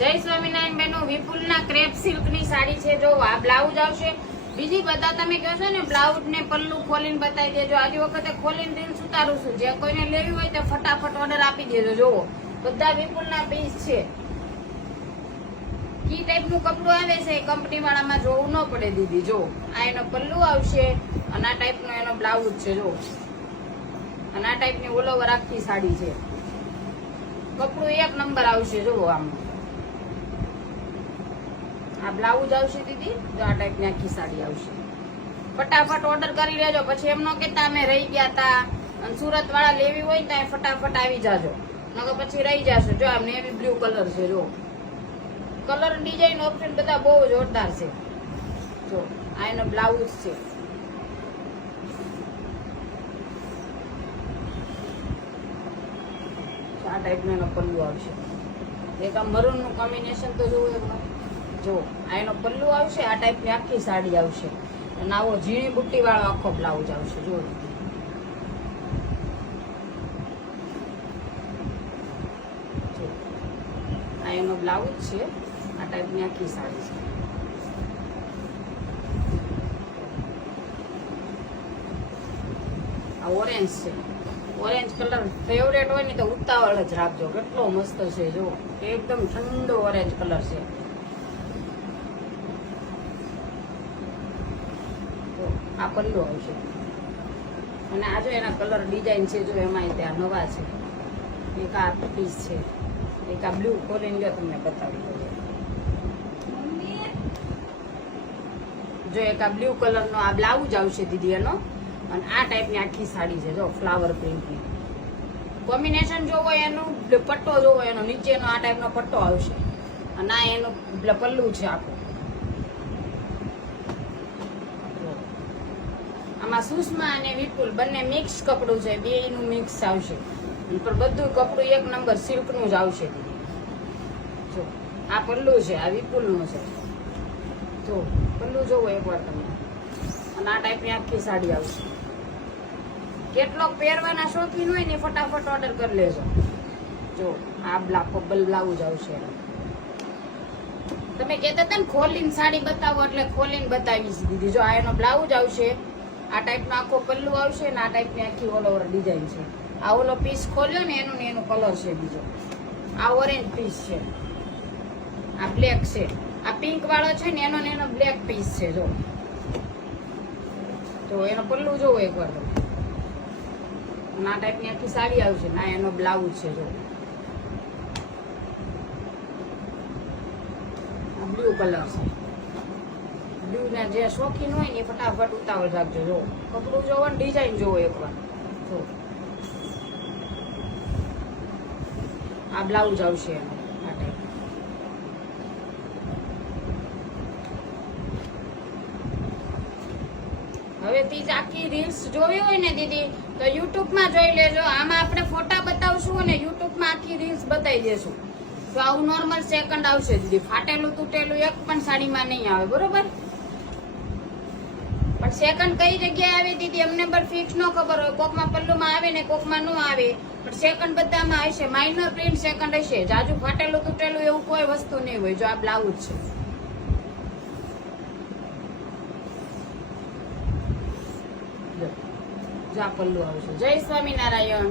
જય સ્વામિનારાયણ બહેનો, વિપુલના ક્રેપ સિલ્કની સાડી છે. જો આ બ્લાઉઝ આવશે. બીજી બધા તમે કહો છો ને બ્લાઉઝ ને પલ્લું ખોલીને બતાવી દેજો. આજે વખતે ખોલીને રીલ્સ ઉતારું છું. જે કોઈને લેવી હોય તો ફટાફટ ઓર્ડર આપી દેજો. જોવો બધા વિપુલના પીસ છે. કી ટાઈપનું કપડું આવે છે એ કંપની વાળામાં જોવું ન પડે દીદી. જો આ એનો પલ્લું આવશે અને આ ટાઈપનો એનો બ્લાઉઝ છે. જો અને આ ટાઈપની ઓલ ઓવર આખી સાડી છે. કપડું એક નંબર આવશે. જુઓ આમ આ બ્લાઉઝ આવશે દીદી. તો આ ટાઈપની આખી સાડી આવશે. ફટાફટ ઓર્ડર કરી લેજો. પછી એમ ન કહેતા અમે રહી ગયા તા અને સુરત વાળા લેવી હોય તો ફટાફટ આવી જાજો, નકર પછી રહી જશો. જો આ નેવી બ્લુ કલર છે. જો કલર ડિઝાઇન ઓપ્શન બધા બહુ જોરદાર છે. જો આ એનો બ્લાઉઝ છે. આ ટાઈપનો એનો પલ્લું આવશે. એક આ મરૂન નું કોમ્બિનેશન તો જોવું એકવાર. જો આ એનો પલ્લું આવશે. આ ટાઈપની આખી સાડી આવશે અને આવો ઝીણી બુટ્ટી વાળો આખો બ્લાઉઝ આવશે. જો આ એનો બ્લાઉઝ છે. આ ટાઈપની આખી સાડી છે. આ ઓરેન્જ છે. ઓરેન્જ કલર ફેવરેટ હોય ને તો ઉતાવળ જ રાખજો. કેટલો મસ્ત છે. જો એકદમ ઠંડો ઓરેન્જ કલર છે. આ પલ્લું આવશે અને આ જો એના કલર ડિઝાઇન છે. જો એમાં ત્યાં નવા છે. એક આ પીસ છે. એક આ બ્લુ ખોલીને જો તમને બતાવી દઉં. જો એક આ બ્લુ કલરનો આ બ્લાઉઝ આવશે દીદી એનો. અને આ ટાઈપની આખી સાડી છે. જો ફ્લાવર પ્રિન્ટની કોમ્બિનેશન જોવો. એનું પટ્ટો જોવો. એનો નીચેનો આ ટાઈપનો પટ્ટો આવશે અને આ એનું પલ્લું છે આખું. આમાં સુષ્મા અને વિપુલ બંને મિક્સ કપડું છે. બે નું મિક્સ આવશે પણ બધું કપડું એક નંબર સિલ્કનું જ આવશે. જો આ પલ્લું છે. આ વિપુલનું છે. જો પલ્લું જોવો એકવાર તમે. અને આ ટાઈપની આખી સાડી આવશે. કેટલોક પહેરવાના શોખીન હોય ને ફટાફટ ઓર્ડર કરી લેજો. જો આ બ્લાઉઝ આવશે. તમે કહેતા હતા ને ખોલીને સાડી બતાવો એટલે ખોલીને બતાવીશ દીદી. જો આ એનો બ્લાઉઝ આવશે. આ ટાઈપનો આખો પલ્લું આવશે ને આ ટાઈપની આખી ઓલ ઓવર ડિઝાઇન છે. આ ઓલો પીસ ખોલ્યો ને એનો કલર છે બીજો. આ ઓરેન્જ પીસ છે. આ બ્લેક છે. આ પિંક વાળો છે ને એનો બ્લેક પીસ છે. જો એનો પલ્લું જોવો એકવાર. આ ટાઈપની આખી સાડી આવશે ને આ એનો બ્લાઉઝ છે. જો આ બ્લુ કલર છે. બ્લુ ના જે શોખીન હોય ને ફટાફટ ઉતાવળ રાખજો. જો કપડું જોવો ને ડિઝાઇન જોવો એકવાર. જો આ બ્લાઉઝ આવશે એનો. આ ટાઈપ હવે તી આખી રીલ્સ જોવી હોય ને દીદી તો યુટ્યુબમાં જોઈ લેજો. આમાં આપણે ફોટા બતાવશું અને યુટ્યુબમાં આખી રીલ્સ બતાવી દેશું. તો આવું નોર્મલ સેકન્ડ આવશે દીદી. ફાટેલું તૂટેલું એક પણ સાડીમાં નહીં આવે. બરોબર. પણ સેકન્ડ કઈ જગ્યાએ આવે દીદી અમને પણ ફિક્સ ન ખબર હોય. કોકમાં પલ્લુમાં આવે ને કોકમાં ન આવે. પણ સેકન્ડ બધામાં હશે. માઇનર પ્રિન્ટ સેકન્ડ હશે. જાજુ ફાટેલું તૂટેલું એવું કોઈ વસ્તુ નહીં હોય. જો આ બ્લાઉઝ છે. જો આ પલ્લું આવશે. જય સ્વામિનારાયણ.